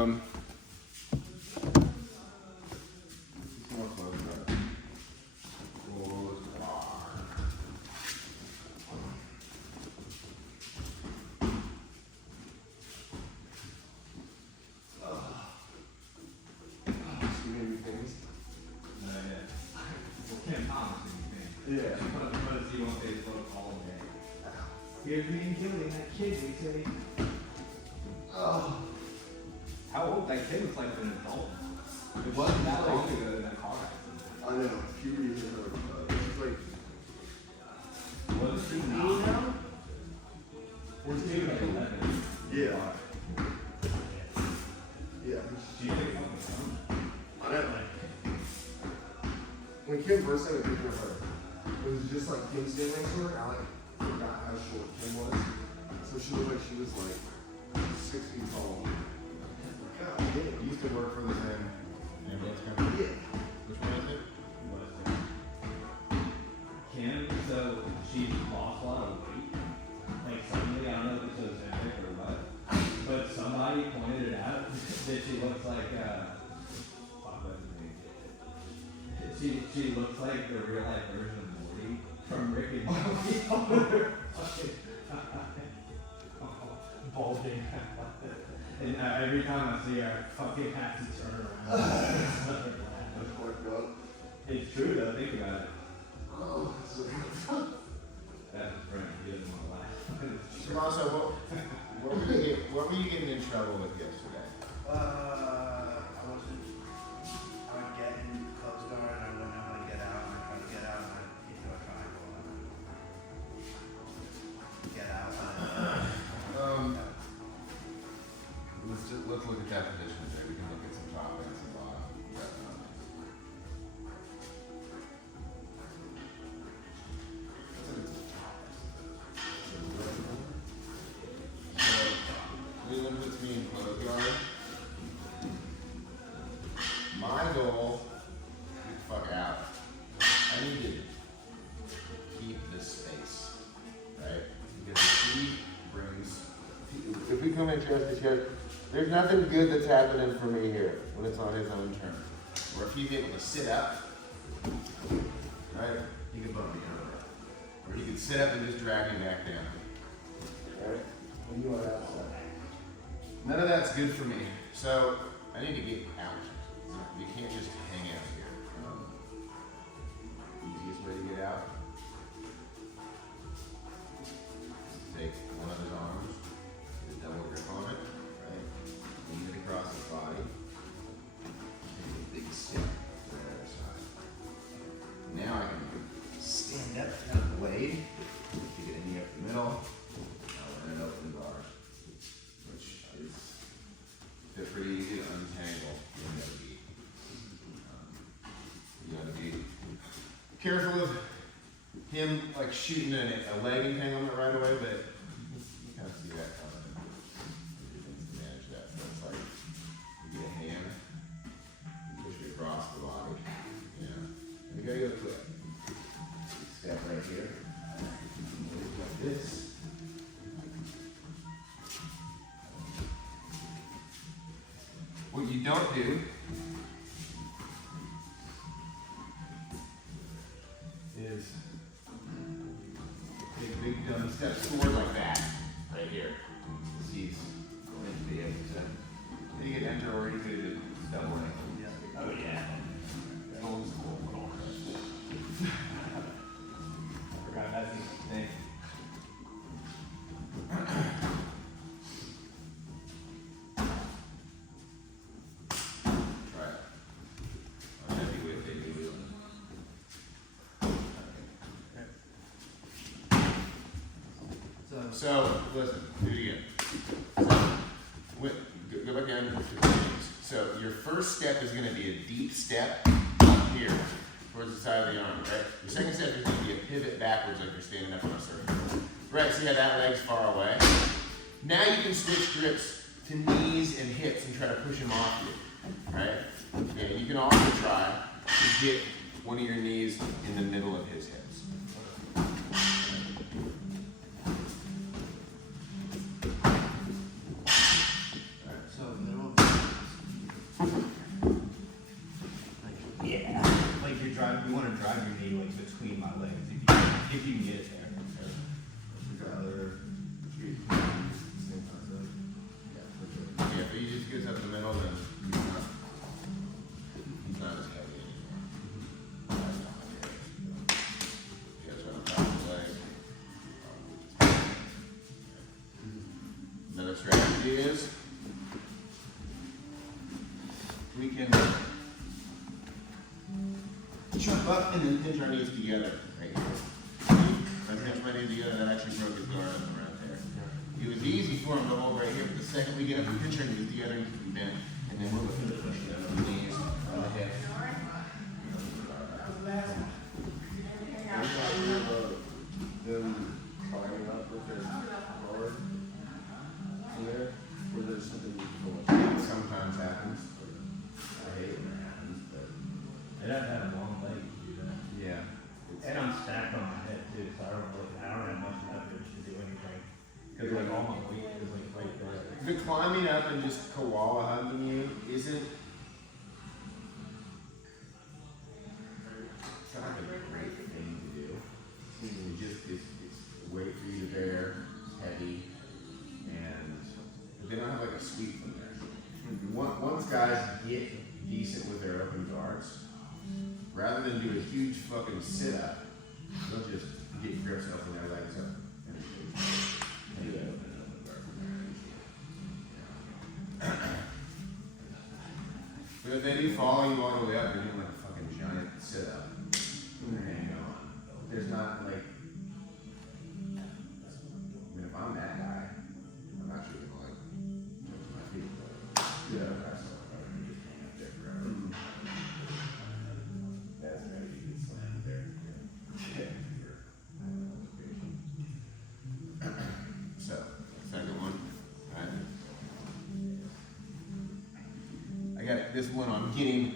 Yeah. Because he won't say his little call day. Here's me and killing that kid, we say. Oh. How old? That kid was like an adult. It wasn't that long ago in that car accident. I know. Puberty is she's like. What is she now? 14 or 11. Yeah. Yeah. She's like fucking young. I know. When Kim first had a picture of her, it was just like Kim standing next to her. Alec forgot how short Kim was. So she looked like she was like 6 feet tall. God damn. You used to work for the same ambulance company? Yeah. Which one is it? What is it? Kim, so she lost a lot of weight. Like suddenly, I don't know if it was Ozempic or what, but somebody pointed it out that she looks like, fuck, what's his name? She looks like the real life version of Morty from Rick and Morty. Balding. And every time I see her, I fucking have to turn around. That's quite good. It's true though, think about it. Oh, so That's his friend, he doesn't want to laugh. So also, what were you getting in trouble with yesterday? I wasn't. I would get in the club store and I wouldn't know how to get out. And I tried to get out and I hit into a triangle. And get out. Let's look at that position there. We can look at some top and some bottom. So, Leland puts me in close guard. My goal, get the fuck out. I need to keep this space, right? Because if he brings, if we come in chest to chest, there's nothing good that's happening for me here when it's on his own terms. Or if he's able to sit up, right, he could bump me over. Or he could sit up and just drag me back down. Right? when you are outside. None of that's good for me. So I need to get out. We can't just hang out here. Easiest way to get out. Take one of his arms, get a double grip on it, right? Lean it across his body. Take a big step to the other side. Now I can stand up, kind of blade, kick it in the up the middle, and an open bar, which is pretty easy to untangle in nogi. You gotta be careful of him like shooting a leg entanglement right away, but you kind of see that coming. You can manage that. So it's like you get a hand, you push it across the body, and you gotta go quick. Step right here, move like this. What you don't do is take big dumb steps forward like that, right here. He's going to be able to take it enter or you could just double it. Oh yeah. Old school. I forgot that's his name. Try it. I'm happy with it. So listen, do it again. Go back down. So your first step is going to be a deep step up here towards the side of the arm, right? Your second step is going to be a pivot backwards like you're standing up on a circle. Right, see how that leg's far away? Now you can switch grips to knees and hips and try to push them off you, right? Yeah, you can also try to get one of your knees in the middle of his hips. So middle of in between my legs if you can get it there. The other street, same concept. Yeah, for sure. Yeah, if he just gets up in the middle, then he's not as heavy anymore. That's not my case. He gets on top of the leg. Another strategy is we can jump up and then pinch our knees together right here. If I pinch my knees together, that actually broke his guard up around there. It was easy for him to hold right here, but the second we get up and pinch our knees together, he can bend, and then we're looking to push it up the knees on the hips. Them climbing up with their guard in there, or there's something you can go up. It sometimes happens. I hate it when it happens, but I'd have to have a long leg to do that. yeah. And I'm stacked on my head too, so I don't have much leverage to do anything. Because like all my weight is like right there. The climbing up and just koala hugging you isn't. It's not like a great thing to do. It's a weight for you to bear, it's heavy, and they don't have like a sweep from there. Once guys get decent with their open guards, rather than do a huge fucking sit up, they'll just get grips up and their legs up. And do that open guard from there. But if they do follow you all the way up, they're doing like a fucking giant sit up. Hang on. There's not like, I mean, if I'm that guy, I'm actually gonna like, move my feet. Yeah, that's all. I can just hang up there forever. That's gotta be good slam there. So, second one. Alright. I got this one on getting.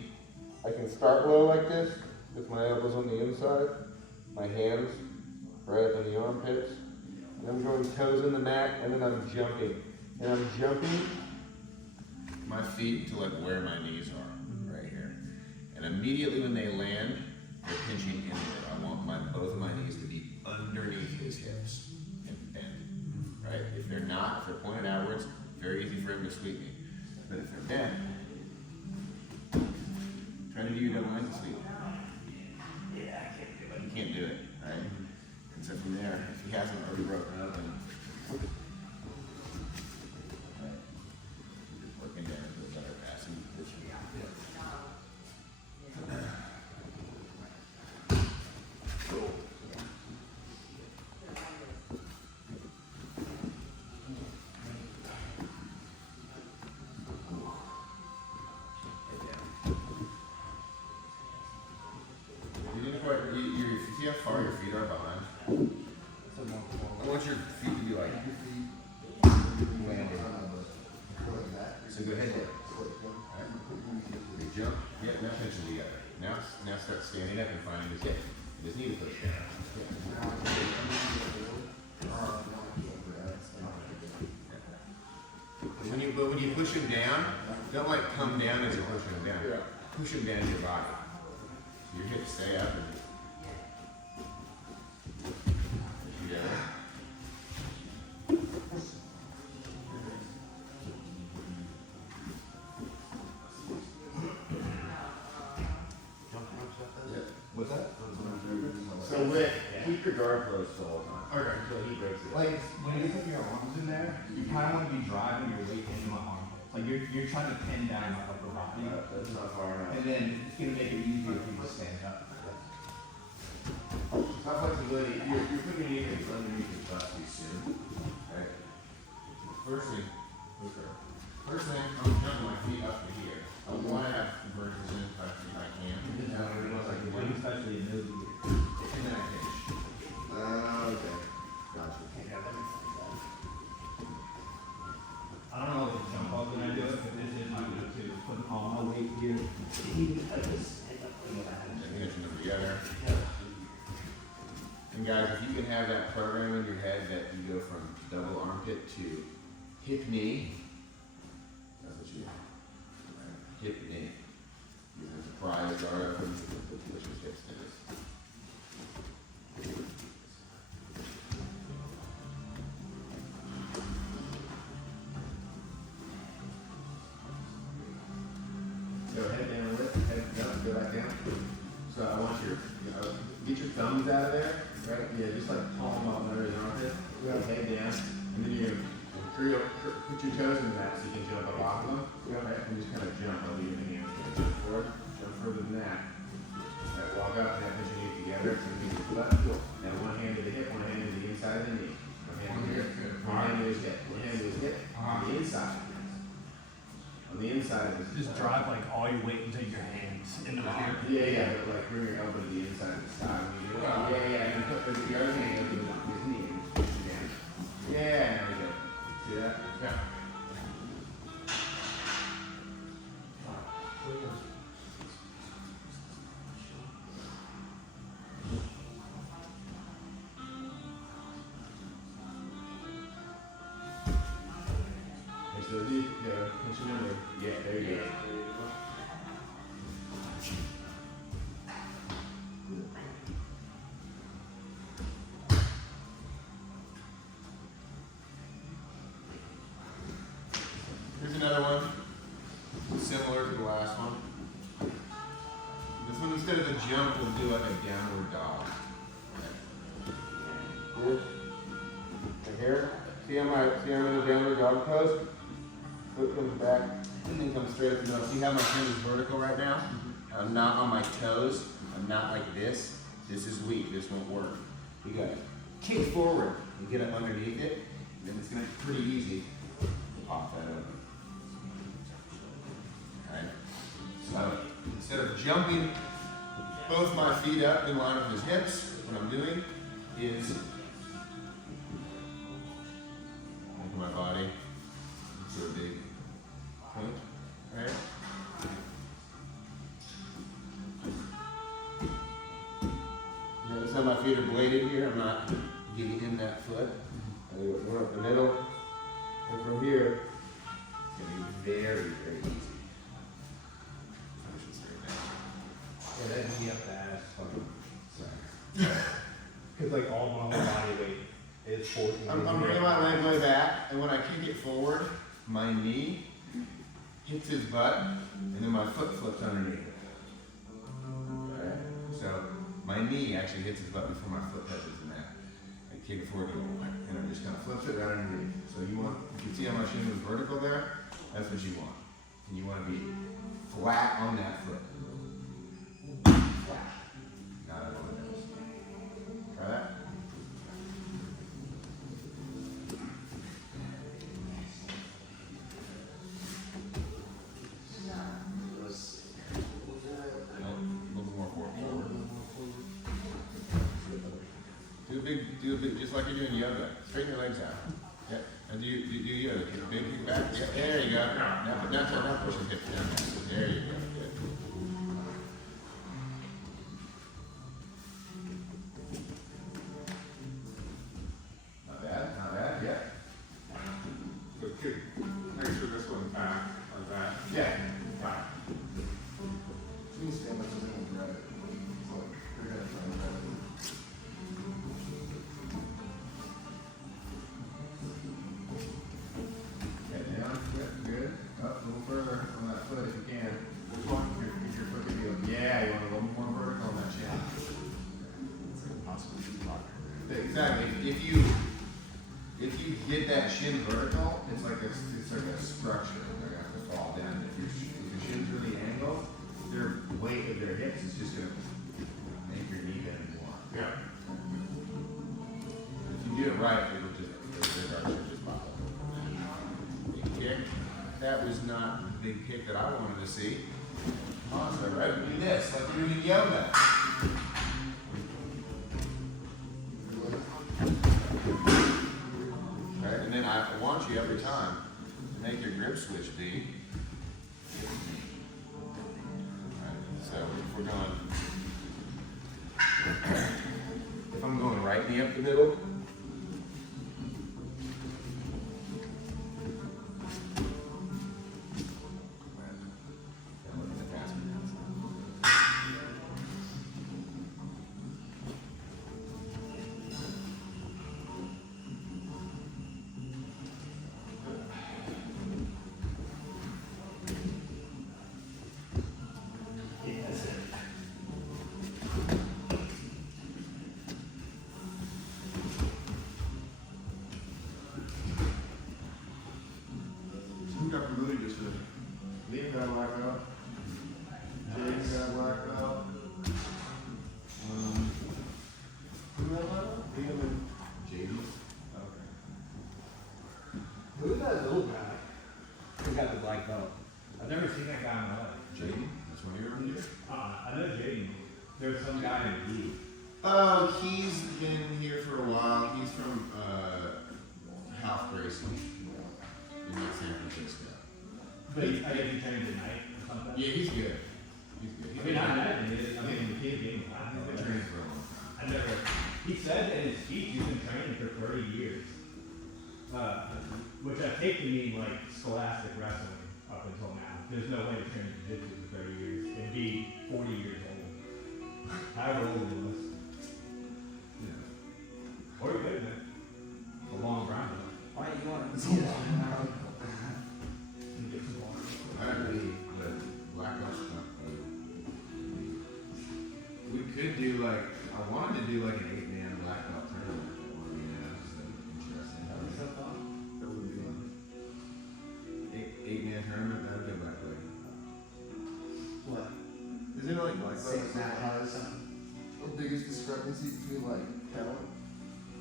I can start low like this, with my elbows on the inside, my hands right up in the armpits, and I'm going toes in the mat, and then I'm jumping. And I'm jumping my feet to like where my knees are, right here. And immediately when they land, they're pinching inward. I want both of my knees to be underneath his hips and bend, right? If they're not, if they're pointed outwards, very easy for him to sweep me. But if they're bent, try to do your double ankle sweep. Yeah, I can't do it. You can't do it, right? And so from there, if he hasn't already broken up, then right, just working down to a better passing position. See how far your feet are behind? I want your feet to be like landing. So go ahead there. Right. You jump. Yeah, now pinch them together. Now start standing up and finding his hip. And his knee to push down. But when you push him down, don't like come down as you're pushing him down. Push him down to your body. So your hips stay up and What's that? so keep your guard closed the whole time. Okay. Until he breaks it. Like when you put your arms in there, you kind of want to be driving your weight into my armpits. Like you're trying to pin down my upper body, That's not far enough. and then it's gonna make it easier for you to stand up. It's not flexibility. You're putting your knees underneath your butt too soon. Right? First thing, I'm jumping my feet up to here. I want to have conversions in if I can. Especially in nogi. And then I finish. Okay. Gotcha. I don't know if it's jump up when I do it, but this is my go-to. Put all my weight here. And pinching them together. And guys, if you can have that program in your head that you go from double armpit to hip knee, that's what you want. Right? Hip knee. You can pry the guard open, push his hips to this. So I want your, get your thumbs out of there, right? Yeah, just like palm up under his armpit. Yeah. Head down, and then you're gonna put your toes in the mat so you can jump up off of them. Yeah. Right? And just kind of jump while leaving the hands. Jump forward, jump further than that. Right, walk up, and put your knees together. So you can left. Now one hand to the hip, one hand to the inside of the knee. One hand to the hip, one hand to his hip, one hand to his hip. On the inside. On the inside of his Just drive like all your weight into your hands into here. Yeah, but like bring your elbow to the inside of the side when you do it. Yeah, and put your other hand up on his knee and push it down. Yeah, there we go. See that? Yeah. So what's your number? Yeah, there you go. Here's another one, similar to the last one. This one, instead of a jump, we'll do like a downward dog. Right here. See how I'm in the downward dog pose? Foot comes back and then comes straight up the middle. See how my hand is vertical right now? I'm not on my toes. I'm not like this. This is weak. This won't work. You gotta kick forward and get up underneath it. And then it's gonna be pretty easy to pop that open. Alright? So instead of jumping both my feet up in line with his hips, what I'm doing is making my body into a big point, right? Notice how my feet are bladed here. I'm not getting in that foot. I go one up the middle, and from here, it's going to be very, very easy. Push it straight down. Yeah, that knee up the ass fucking Sorry. because like all my whole body weight is forcing. I'm bringing my leg way back, and when I kick it forward, my knee hits his butt, and then my foot flips underneath it. Okay? So my knee actually hits his butt before my foot touches the mat. I kick it forward, and it just kind of flips it right underneath. So you can see how my shin was vertical there? That's what you want. And you want to be flat on that foot. Flat. Not up on the nose. Try that. Do a big, just like you're doing yoga. Straighten your legs out. Yeah. And do yoga. Get a big kick back. Yeah, there you go. Now push your hips down. There you go. Good. Not bad, not bad. Yeah. But kick, make sure this one's back, like that. Yeah. Back. You can stand up to them and grab it. So you're gonna try and grab it. Head down. Good. Up a little further on that foot if you can. Which one? Your foot can be. Yeah, you want a little more vertical on that shin. Exactly. If you get that shin vertical, it's like a structure. They're gonna have to fall down. If your shin's really angled, their weight of their hips is just gonna make your knee bend more. Yeah. If you do it right, their arch will just pop up. Big kick. That was not the big kick that I wanted to see. Awesome, right? Do this like you're doing yoga. Right, and then I want you every time to make your grip switch be. Right, so if we're going, if I'm going right knee up the middle, got a black belt. Jake's got a black belt. Who got a black belt? Liam and JD. who is that little guy? Who got the black belt? I've never seen that guy in my life. JD? That's one of your reviews? I know Jaden. There's some guy in D. Oh, he's been here for a while. He's from Half Grayson in like San Francisco. But I guess he trained at night or something. Yeah, he's good. He's good. I mean, I imagine it is. I mean, the kid being black. He's been training for a long time. I never. He said in his speech he's been training for 30 years. Which I take to mean like scholastic wrestling up until now. There's no way to train jiu-jitsu for 30 years and be 40 years old. However old he was. Or he could have been. A long grind. Why you want It's to a see lot. And get some water. I don't believe that black belt's not we could do like, I wanted to do like an 8-man black belt tournament. That would be interesting. That would be fun. 8-man tournament, that would be like, what? Isn't it like black belt? Six and a half or has something? the biggest discrepancy between like talent?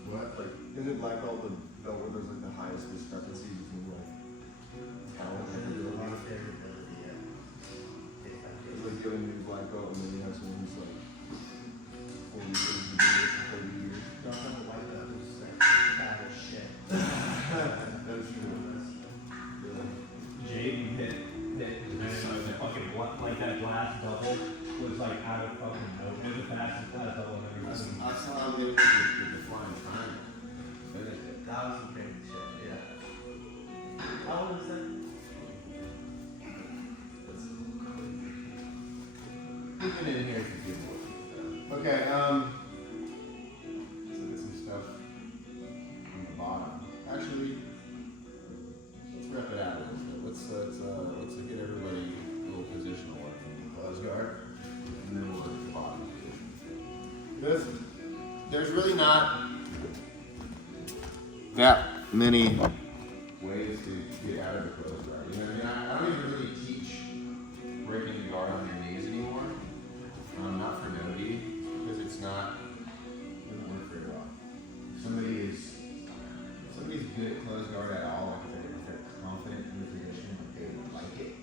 what? Like, isn't black belt the belt where there's like the highest discrepancy between like talent and ability? Variability, yeah. It's like getting a new black belt and then you have someone who's like 40 years to do it for 30 years. Don't have a white belt who's like fat as shit. That is true. Yeah. Jaden hit the fucking like that last double was like out of fucking nowhere. It was the fastest last double I've ever seen. I saw him getting with the flying triangle. Finished it. That was some crazy shit, yeah. How old is that? We've been in here for people. Okay, let's look at some stuff on the bottom. Actually, let's wrap it out a little bit. Let's get everybody a little positional work from the close guard, and then we'll look at the bottom position. There's really not that many ways to get out of the close guard. You know what I mean? I don't even really teach breaking the guard on your knees anymore. Not for nogi, because it doesn't work very well. If somebody's good at close guard at all, like if they're confident in the position, like they like it,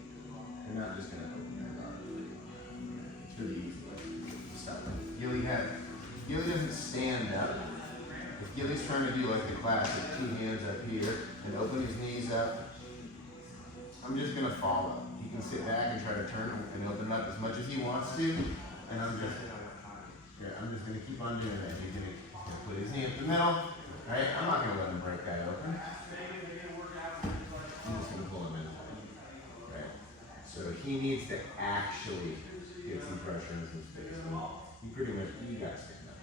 they're not just gonna open their guard. It's really easy. Like, stop it. Gilly doesn't stand up. If Gilly's trying to do like the classic 2 hands up here and open his knees up, I'm just gonna follow. He can sit back and try to turn and open up as much as he wants to. And I'm just gonna keep on doing that. He's gonna put his knee up the middle, right? I'm not gonna let him break that open. I'm just gonna pull him in, right? So he needs to actually get some pressure in his face. You gotta stand up.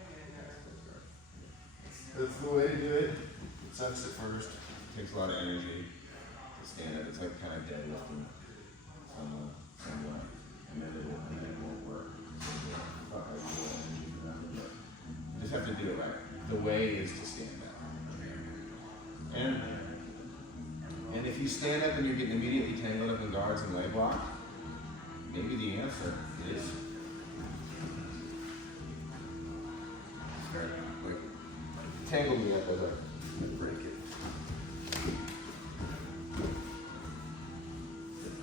That's the way to do it. It sucks at first. It takes a lot of energy to stand up. It's like kind of deadlifting somewhat, and then it won't work. You just have to do it right. The way is to stand up. And if you stand up and you're getting immediately tangled up in guards and leg lock, maybe the answer is start like tangle me up as I break it.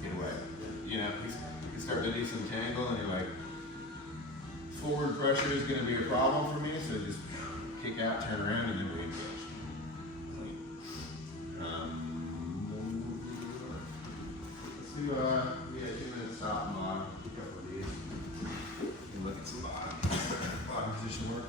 Get away. You know, you can start to do some tangle and you're like, forward pressure is going to be a problem for me, so just kick out, turn around, and then re-engage. Let's do, we got 2 minutes top and bottom, a couple of these. You can look at some bottom position work.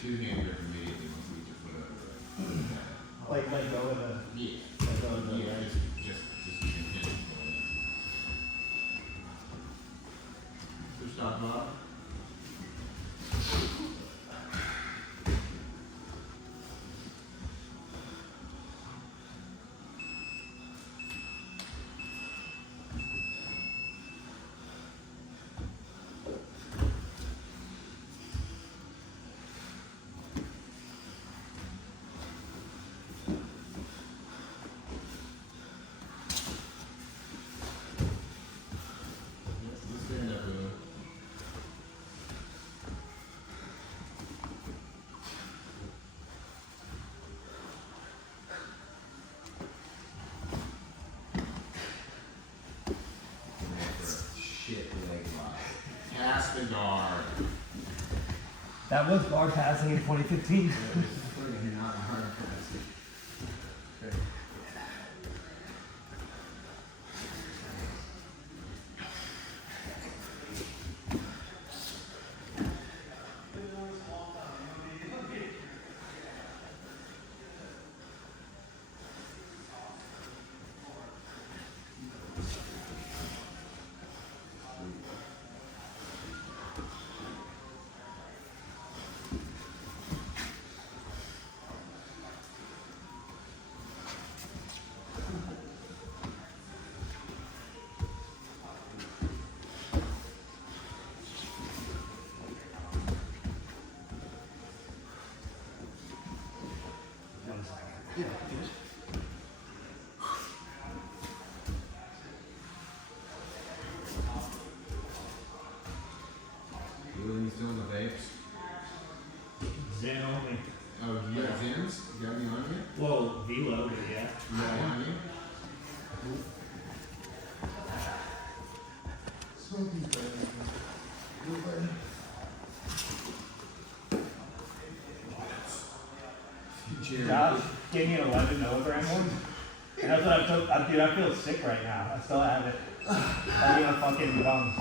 two-hand grip immediately once we just put over it. Like let go of the. Yeah. Let go of the. Yeah, Right? just continue. So stop, Bob. Just stand up a little. Shit leg lock. Pass the guard. That was guard passing in 2015. Not hard pass. Okay. You still in the vapes? Zen only. Oh, you got Zins? You got any on you? Well, velo, but yeah. You got any on you? Jerry. Josh gave me an 11 milligram one. And that's what I took. Dude, I feel sick right now. I still have it. I'm gonna fucking gums.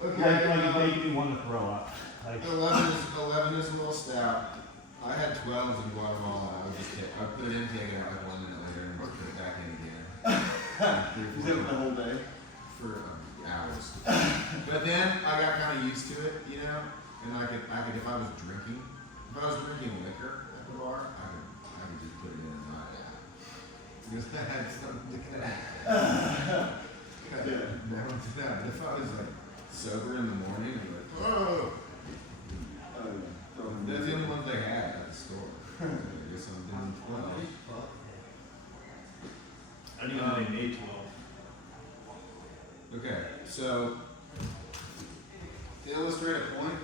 Okay, Like it's making me want to throw up. Like, 11 is a little stout. I had 12s in Guatemala. I put it in, take it out like 1 minute later, and put it back in again. You did it the whole day? For hours. But then I got kind of used to it, you know? And I could, if I was drinking liquor at the bar, I could just put it in and not out. Because I had something to get out. Now, if I was like sober in the morning, I'd be like, oh! That's the only ones they had at the store. I guess I'm doing 12. I didn't even know they made 12. Okay, so to illustrate a point,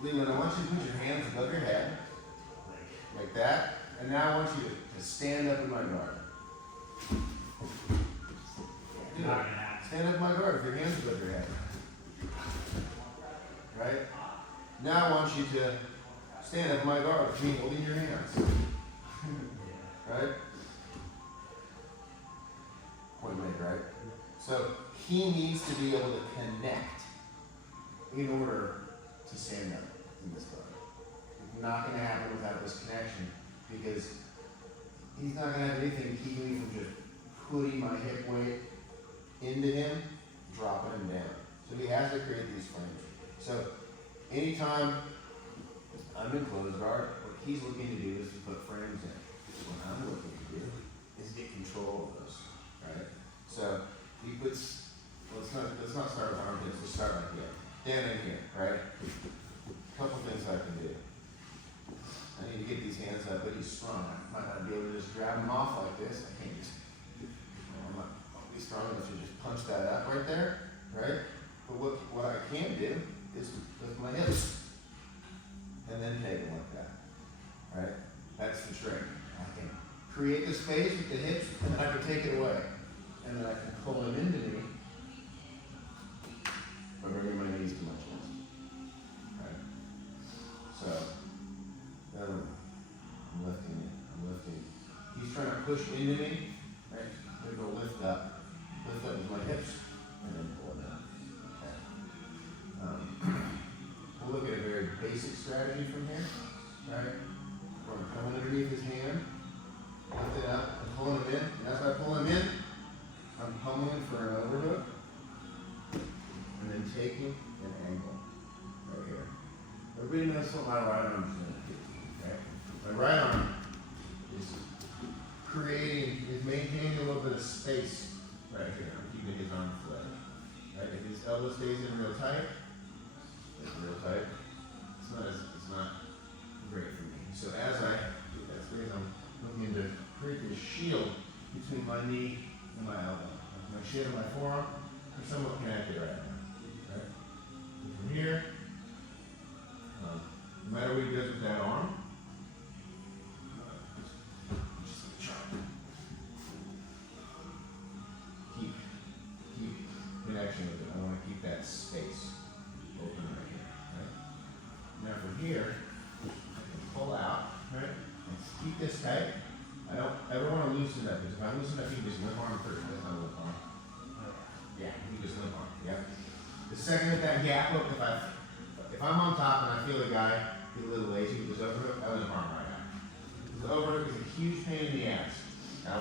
Leland, I want you to put your hands above your head, like that, and now I want you to stand up in my guard. Do it. Stand up in my guard with your hands above your head. Right? Now I want you to stand up in my guard with me holding your hands. Right? Point made, right? So he needs to be able to connect in order to stand up in this guard. It's not going to happen without this connection because he's not going to have anything keeping me from just putting my hip weight into him, dropping him down. So he has to create these frames. So anytime I'm in closed guard, what he's looking to do is to put frames in. What I'm looking to do is get control of those, right? So he puts, let's not start with armpits, let's start like here. Down in here, right? A couple things I can do. I need to get these hands up, but he's strong. I might not be able to just grab him off like this. I can't just, I'm not be strong enough to just punch that up right there, right? But what I can do is lift my hips and then take it like that, right? That's the trick. I can create the space with the hips and then I can take it away. And then I can pull him into me by bringing my knees to my chest, right? So, I'm lifting it, I'm lifting. He's trying to push into me, right? I'm gonna go lift right? Or I'm coming underneath his hand, lift it up, and pulling him in. And as I pull him in, I'm pummeling for an overhook, and then taking an angle right here. Everybody knows what my right arm is going to do, okay? My right arm is maintaining a little bit of space right here. I'm keeping his arm flat. Right? If his elbow stays in real tight, it's not great for me. So as I do that space, I'm looking to create this shield between my knee and my elbow. My shin and my forearm are somewhat connected right now. Right? And from here, no matter what he does with that arm, just try. Keep connection with it. I want to keep that space open right here. Right? Now from here, I can pull out, right? And keep this tight. I don't ever want to loosen it up, because if I loosen it up, you can just limp arm first. That's not a limp arm. Yeah, you can just limp arm. Yeah. The second that that gap up, if I'm on top and I feel the guy get a little lazy with his overhook, I limp arm right out. The overhook is a huge pain in the ass. And I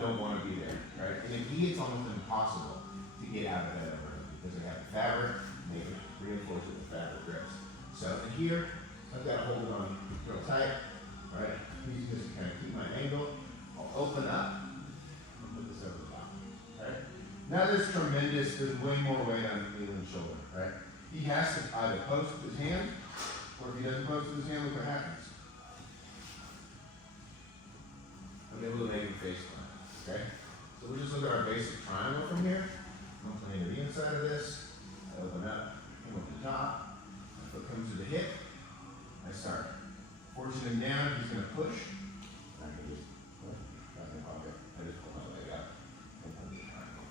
don't want to be there, right? And in B, it's almost impossible to get out of that overhook because they have the fabric, and they reinforce it with fabric grips. So in here, I've got to hold it on real tight, right? Use this to kind of keep my angle. I'll open up and put this over the top, right? Now there's way more weight on Leland's shoulder, right? He has to either post with his hand, or if he doesn't post with his hand, look what happens. I'm able to make a face line, okay? So we'll just look at our basic triangle from here. I'm playing to the inside of this. I open up, come up the top. My foot comes to the hip. I start forcing him down. He's going to push. I can just push back in the pocket. I just pull my leg up and pull the triangle.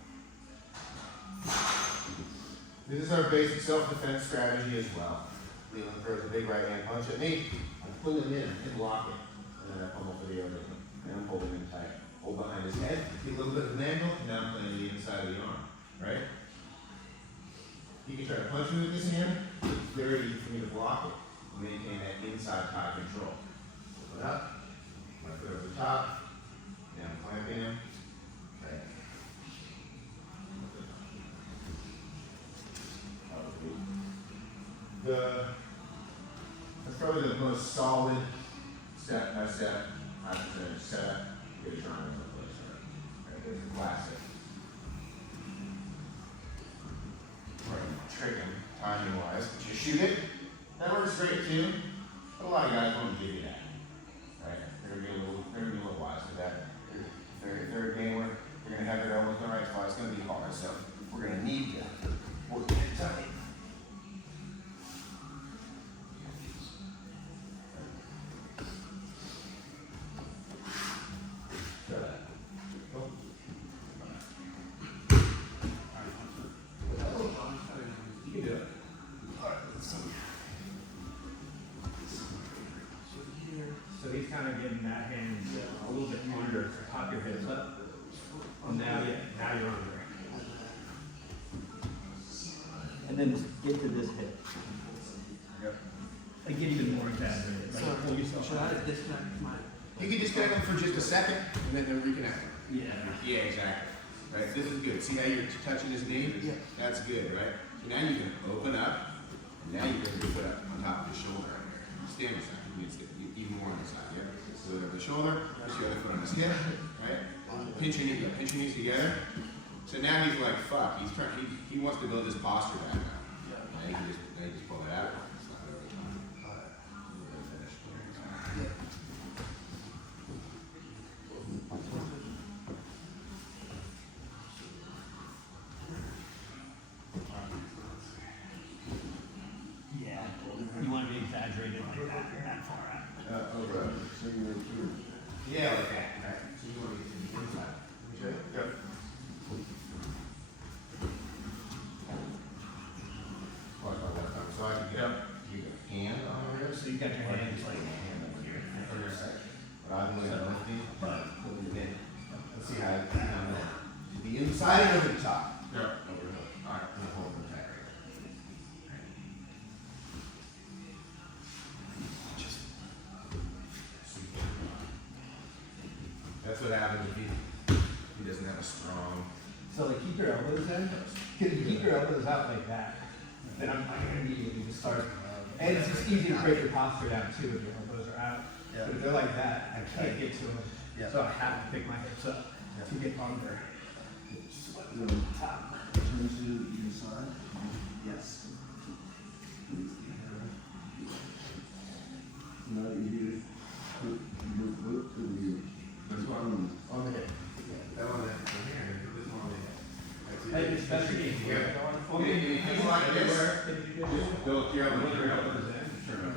This is our basic self-defense strategy as well. Leland throws a big right hand punch at me. I pull him in and block it. And then I pummel for the other. And I'm holding him tight. Hold behind his head, get a little bit of an angle, and now I'm playing the inside of the arm, right? He can try to punch me with this hand. It's very easy for me to block it and maintain that inside tie control. Open up, my foot over the top, now I'm clamping him. Okay. That's probably the most solid step by step setup. Get a triangle in place, right? There's a classic. Right, trick him, timing wise. But you shoot it, that works great too. But a lot of guys won't give you that. Right? They're gonna be a little wise to that. If they're a gamer, they're gonna have their elbows in the right spot, it's gonna be hard. So we're gonna need to work it tight. So he's kind of getting that hand a little bit under, pop your hips up. And now you're under. And then get to this hip. Yep. And get even more exaggerated. Like, pull yourself Should I up. disconnect my? You can disconnect them for just a second and then reconnect them. Yeah. Yeah, exactly. Right, this is good. See how you're touching his knee? Yeah. That's good, right? So now you can open up, and now you can put it on top of his shoulder right here. Stand aside. You need to get even more on the side, yeah? So over the shoulder, push the other foot on his hip, right? Pinch your knees together. So now he's like, fuck, he wants to build his posture back now. Now you can just pull it out. It's not really finished. Yeah. You want to be exaggerated like that far out. Over. Yeah, like that, right? So you want to get to the inside. Let me show you. Go. Watch my left arm. So I can get keep a hand on my wrist. So you got your hands like hand over here. For your side. But I'm going to lift it, but pulling it in. Let's see how it comes in. The inside and over the top. Yep. Overhook. All right. I'm hold the tight right. Just That's what happens if he doesn't have a strong. So like keep your elbows in. Cause you keep your elbows out like that, then I'm immediately just start. And it's just easy to break your posture down too if your elbows are out. Yeah. But if they're like that, I can't get to them. Yeah. So I have to pick my hips up to get under. Top. Turn to either side. Yes. Now you put your foot to the. That's what On the hip. That one that from here, this one on the head. Hey, it's better to get here. It's like this. Bill, you have a Your elbows in, sure.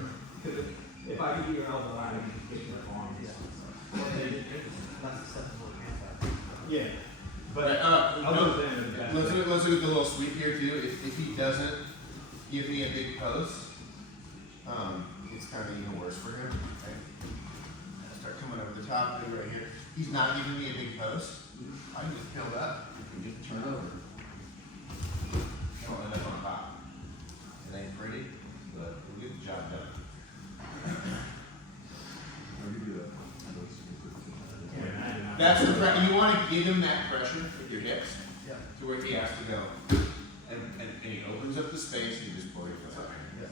If I give you your elbow out, you can get your arms. That's acceptable. Yeah. But Elbows in. that's let's it. look at the little sweep here too. If he doesn't give me a big post, it's kind of even worse for him. Okay? Start coming over the top, do right here. He's not giving me a big post. I can just build up. You just turn over. I'll end up on top. It ain't pretty, but we'll get the job done. How do you do that? That's the you want to give him that pressure with your hips Yeah. to where he has to go. And he opens up the space and you just pull your foot up. Yeah.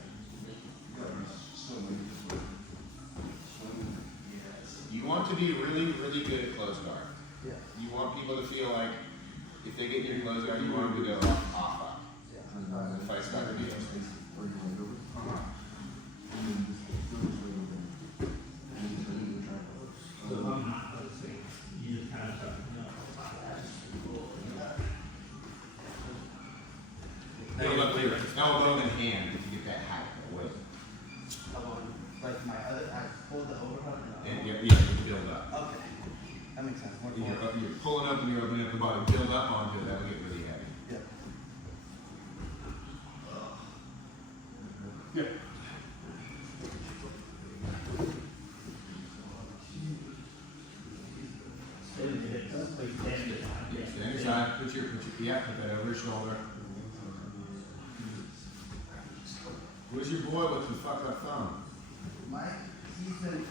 You want to be really, really good at close guard. Yeah. You want people to feel like if they get in your close guard, you want them to go off. Yeah. The fight's not going to be those things. So if I'm not posting, you just kind of start, Build up your elbow and hand to get that height away. Like my other, I pulled the overhead. And you build up. Okay. That makes sense. More You're pulling up and you're opening up the body. Build up onto it. That'll get really heavy. Yeah. Yeah. Stand aside. Put your put that over your shoulder. Where's your boy with the fucked up thumb? Mike, he's been,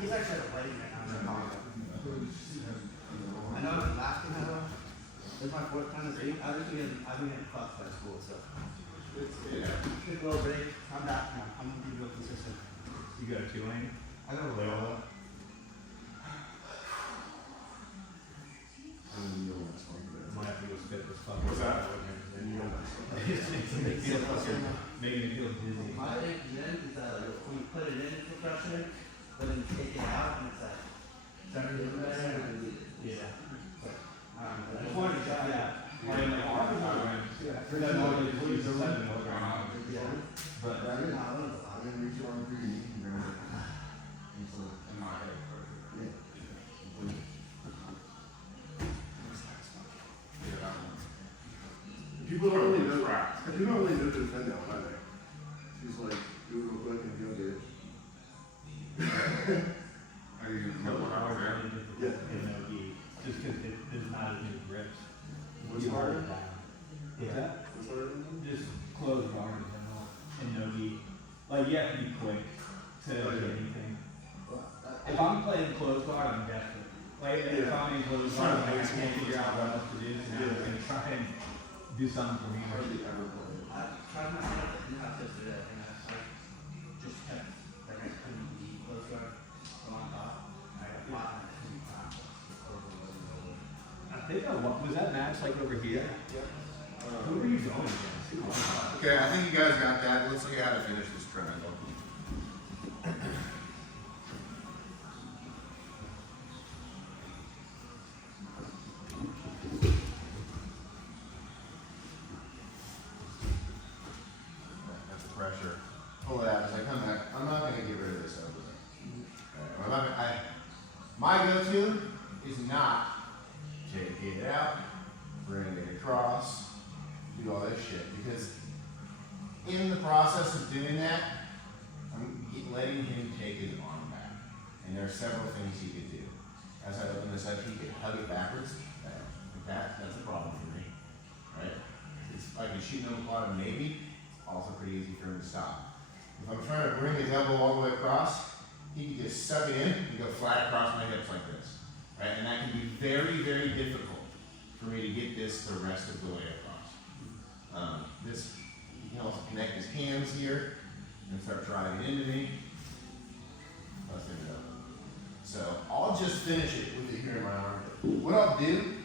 he's actually at a wedding right now. I know the last thing I know, it's my fourth time this week. I've been getting fucked by school, so. Yeah. Good little break. I'm back now. I'm gonna be real consistent. you go to lane. I got a Lay little. all up. Might have to go spit this fucking. What's that? Making it feel dizzy. My thing then is that like, when you put it in for pressure, but then you take it out and it's like, starting to do better. Yeah. I just wanted to try that. Like my arm programs. For that one, it's 47 milligrams. But I didn't reach your arm through your knee. In my head. People don't really know. People don't really know to defend that one either. She's like, do it real quick and you'll get it. Are you gonna cut one out there? Yeah. In nogi, just because there's not as many grips. What's You hold harder? it down. What's that? What's harder than that? Just close guard in general. And nogi, like you have to be quick to get anything. If I'm playing close guard, I'm desperate. Like if I'm in close guard, like, I can't figure out what else to do, so I'm gonna try and do something for me. Hardly ever play it. I tried my hand at the in-house yesterday and I like, just kept, like I couldn't be close guard from on top. I got flat and I couldn't climb. I think was that match like over here? Who were you going against? Okay, I think you guys got that. Let's look at how to finish this triangle. That's the pressure. Pull it out as I come back. I'm not going to get rid of this over there. My go-to is not take it out, bring it across, do all this shit. Because in the process of doing that, I'm letting him take his arm back. And there are several things he could do. As I open this up, he could hug it backwards. That's a problem for me. Right? It's like a shoot no bottom maybe, also pretty easy for him to stop. If I'm trying to bring his elbow all the way across, he can just suck it in and go flat across my hips like this, right? And that can be very, very difficult for me to get this the rest of the way across. He can also connect his hands here and start driving into me. Let's end it up. So I'll just finish it with it here in my arm. What I'll do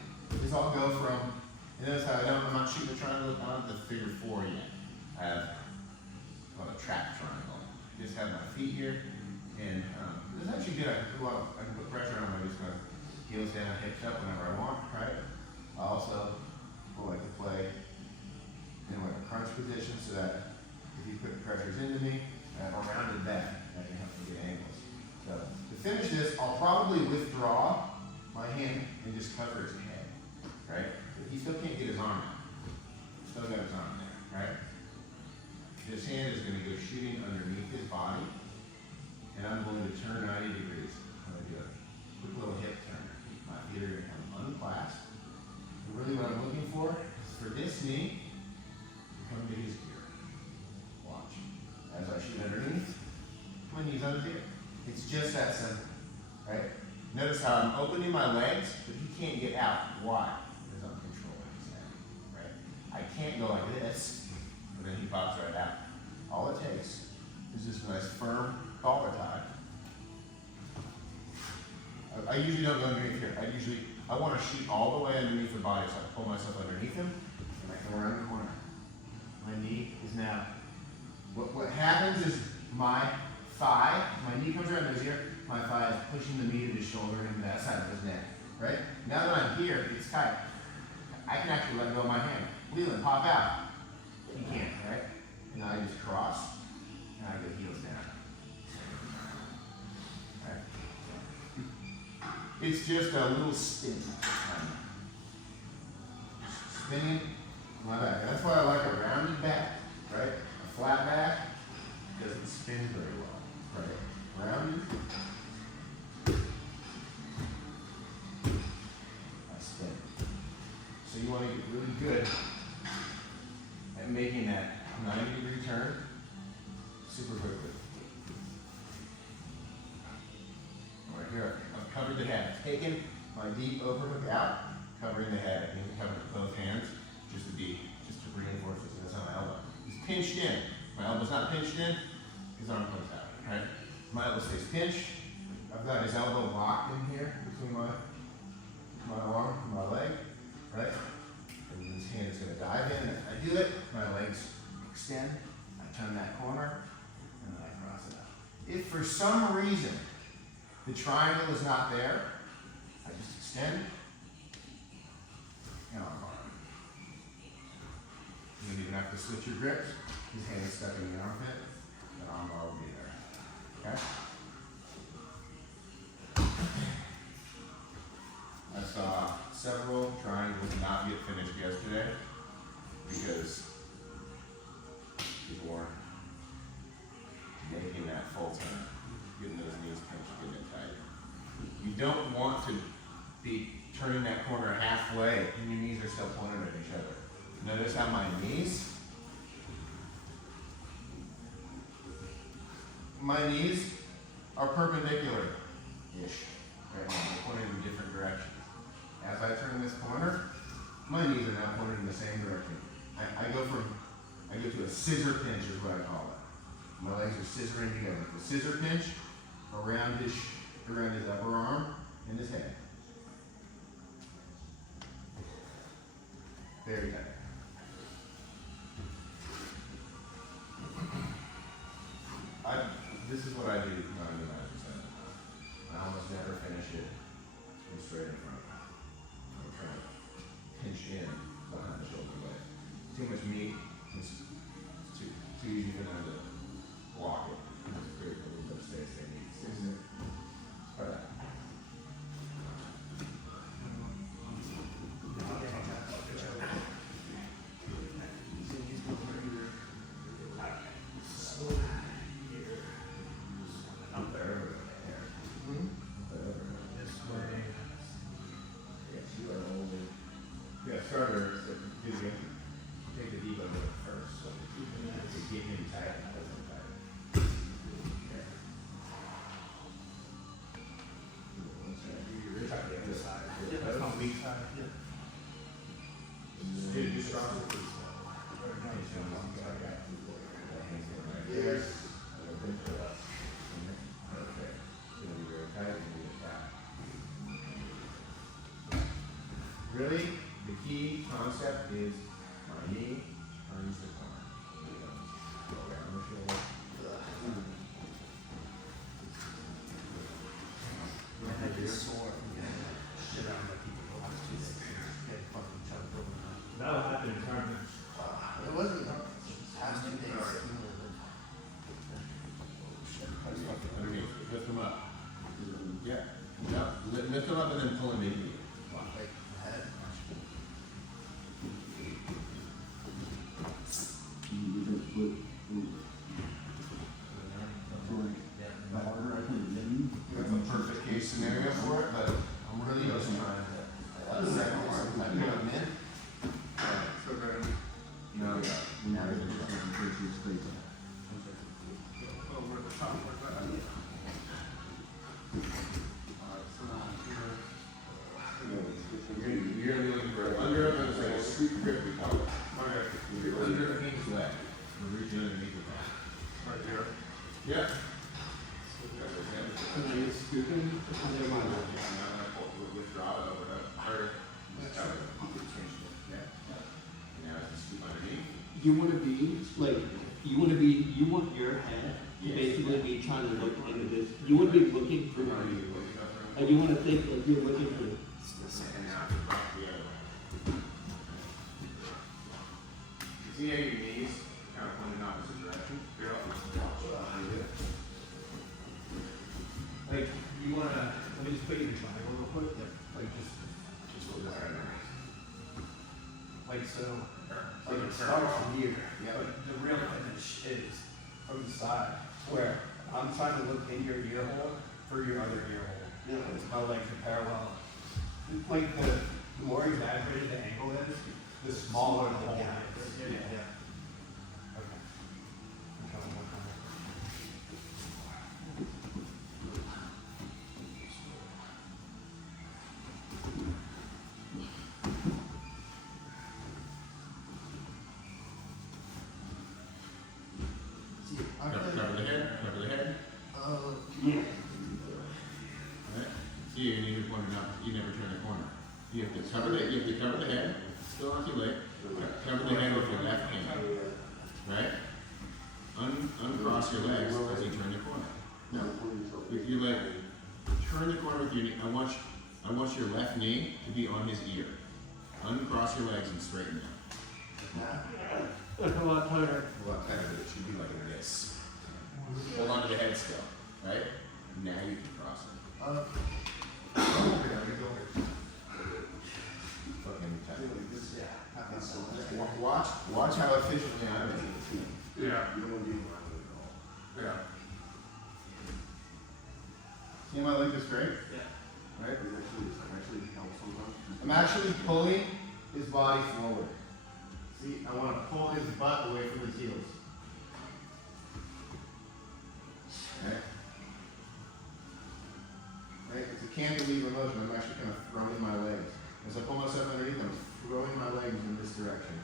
is I'll go from, you notice how I'm not shooting a triangle, I don't have the figure 4 yet. I have called a trap triangle. Just have my feet here, and this is actually good. I can put pressure on them. I just go heels down, hips up whenever I want, right? I also like to play in like a crunch position so that if you put pressures into me, I have a rounded back. That can help me get angles. So to finish this, I'll probably withdraw my hand and just cover his head, right? But he still can't get his arm out. Still got his arm there, right? This hand is going to go shooting underneath his body, and I'm going to turn 90 degrees. I'm going to do a quick little hip turn. My feet are going to come unclasped. And really what I'm looking for is for this knee to come to his gear. Watch. As I shoot underneath, my knee's under here. It's just that simple, right? Notice how I'm opening my legs, but he can't get out. Why? Because I'm controlling his head, right? I can't go like this, but then he pops right out. All it takes is just a nice firm collar tie. I usually don't go underneath here. I want to shoot all the way underneath the body, so I pull myself underneath him, and I come around the corner. My knee is now. What happens is my thigh, my knee comes around his ear, my thigh is pushing the meat of his shoulder into that side of his neck, right? Now that I'm here, it's tight. I can actually let go of my hand. Leland, pop out. He can't, right? And I just cross, and I go heels down. Right? It's just a little spin. Spinning my back. That's why I like a rounded back, right? A flat back doesn't spin very well, right? Rounded. I spin. So you want to get really good at making that 90-degree turn super quickly. Right here, I've covered the head. I've taken my deep overhook out, covering the head. I need to cover both hands just to reinforce this. That's on my elbow. He's pinched in. My elbow's not pinched in, his arm comes out, right? My elbow stays pinched. I've got his elbow locked in here between my arm and my leg, right? And his hand is going to dive in. As I do it, my legs extend. I turn that corner, and then I cross it out. If for some reason the triangle is not there, I just extend and arm bar. You don't even have to switch your grips. His hand is stuck in the armpit. The arm bar will be there. Okay? I saw several triangles not get finished yesterday because people weren't making that full turn, getting those knees pinched, getting it tight. You don't want to be turning that corner halfway and your knees are still pointed at each other. Notice how my knees are perpendicular-ish. Right now, they're pointing in different directions. As I turn this corner, my knees are now pointed in the same direction. I go to a scissor pinch is what I call it. My legs are scissoring together. The scissor pinch around his upper arm and his head. Very tight. This is what I do 99%. I almost never finish it straight in front. I'm trying to pinch in behind the shoulder blade. Too much meat. It's too easy for them to block it. It's create a little bit of space they need. Try that. Starter, so take the deep over first. So get him tight. Yes. Really, the key concept is my knee turns the corner. Go around the shoulder. I just sore from getting shit out of my people the last 2 days. Getting fucking choked over. That'll happen in tournaments. It wasn't past 2 days. Underneath, lift them up. Yeah, yeah, lift them up and then pull them into you. Like head. That's a perfect case scenario for it, but I'm really just trying to. That's the second one. I'm going in. So then, No, yeah. over the top like that. Alright, so now You're gonna be looking for under up and like a sweet grip we call it. okay, You're under the king's leg. We're reaching underneath the back. right here. Yeah. Withdraw it over to her. Yeah. Now just scoop underneath. You want to be like, you want your head to basically be trying to look into this. You want to be looking for, like, you want to think like you're looking for. And now drop the other way. You see how your knees kind of point in opposite direction? Like, you wanna, let me just put you in a triangle real quick, like just like so, like it starts from here, but the real finish is from the side, where I'm trying to look in your ear hole through your other ear hole. Yeah. It's my legs are parallel. Like the more exaggerated the angle is, the smaller the hole is. Yeah. Okay. I'm trying one time. Cover the head, cover the head. Yeah. Right? See, you need to point it out, you never turn the corner. You have to cover the head, still on your leg, cover the head with your left hand. Right? Uncross your legs as you turn the corner. No. With your leg, turn the corner with your knee. I want your left knee to be on his ear. Uncross your legs and straighten them. That's a lot tighter. Well, kind of, it should be like this. Hold on to the head still, right? Now you can cross it. Fucking tight. Watch how efficiently I am. Yeah. Yeah. See my leg is straight? Yeah. Right? I'm actually pulling his body forward. See, I want to pull his butt away from his heels. Okay? Right? It's a cantilever motion. I'm actually kind of throwing my legs. As I pull myself underneath, I'm throwing my legs in this direction.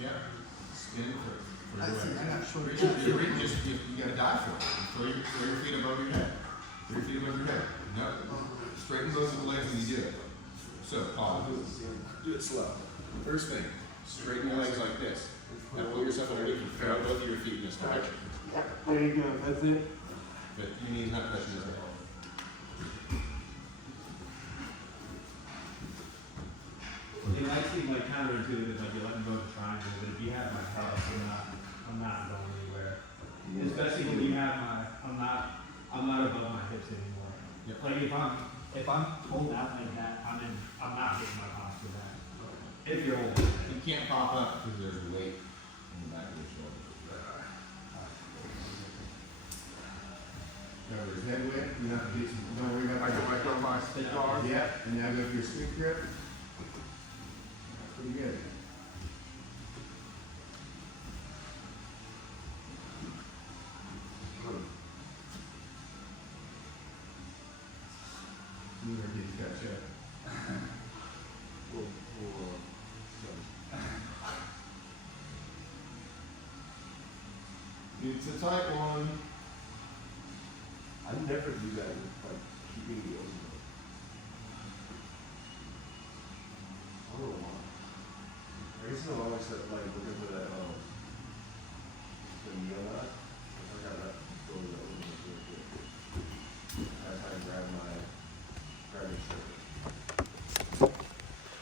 Yeah. Spin for your legs. You gotta dive for it. Throw your feet above your head. Throw your feet above your head. No. Straighten both of the legs when you do it. So, pause. Do it slow. First thing, straighten your legs like this. Now pull yourself underneath and throw both of your feet in this direction. There you go. That's it. But your knee's not touching his head. It might seem like counterintuitive, like you let me go to triangle, but if you have my head, I'm not going anywhere. Especially when you have I'm not above my hips anymore. Yep. Like if I'm pulled out like that, I'm not getting my posture back. If you're old. You can't pop up because there's weight in the back of your shoulder. Cover his head with, you know, don't worry about Like on my cigar. Yeah, and now go for your scoop grip. Pretty good. You never did catch up. It's a tight one. I never do that with like keeping the open. I don't know why. I guess I'm always like looking for that the neo nut. I forgot that.